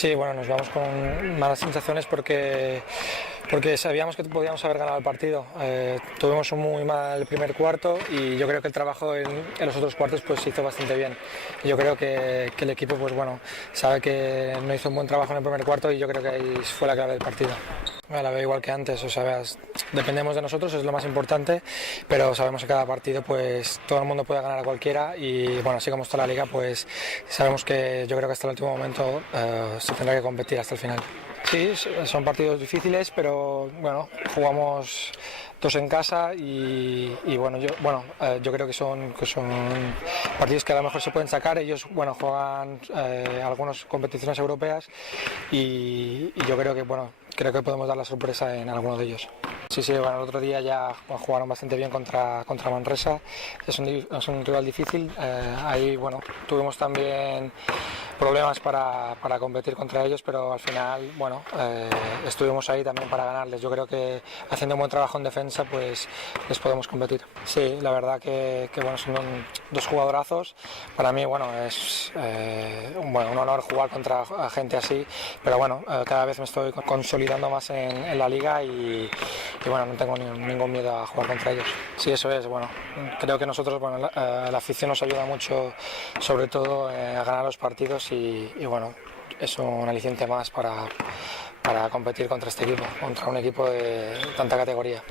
Sí, bueno, nos vamos con malas sensaciones porque sabíamos que podíamos haber ganado el partido. Tuvimos un muy mal primer cuarto y yo creo que el trabajo en los otros cuartos pues se hizo bastante bien. Yo creo que el equipo pues bueno sabe que no hizo un buen trabajo en el primer cuarto y yo creo que ahí fue la clave del partido. Bueno, la veo igual que antes, o sea, dependemos de nosotros, es lo más importante, pero sabemos que cada partido pues todo el mundo puede ganar a cualquiera y bueno, así como está la liga pues sabemos que yo creo que hasta el último momento se tendrá que competir hasta el final. Sí, son partidos difíciles, pero bueno, jugamos dos en casa y bueno, yo creo que son partidos que a lo mejor se pueden sacar. Ellos bueno juegan algunas competiciones europeas y yo creo que bueno, creo que podemos dar la sorpresa en alguno de ellos. Sí, sí, bueno, el otro día ya jugaron bastante bien contra Manresa, es un rival difícil, ahí bueno, tuvimos también problemas para competir contra ellos, pero al final, bueno, estuvimos ahí también para ganarles. Yo creo que haciendo un buen trabajo en defensa, pues les podemos competir. Sí, la verdad que bueno, son dos jugadorazos. Para mí, bueno, es un honor jugar contra gente así, pero bueno, cada vez me estoy consolidando más en la liga y bueno, no tengo ningún miedo a jugar contra ellos. Sí, eso es, bueno, creo que nosotros, bueno, la afición nos ayuda mucho, sobre todo a ganar los partidos y bueno, es un aliciente más para competir contra este equipo, contra un equipo de tanta categoría.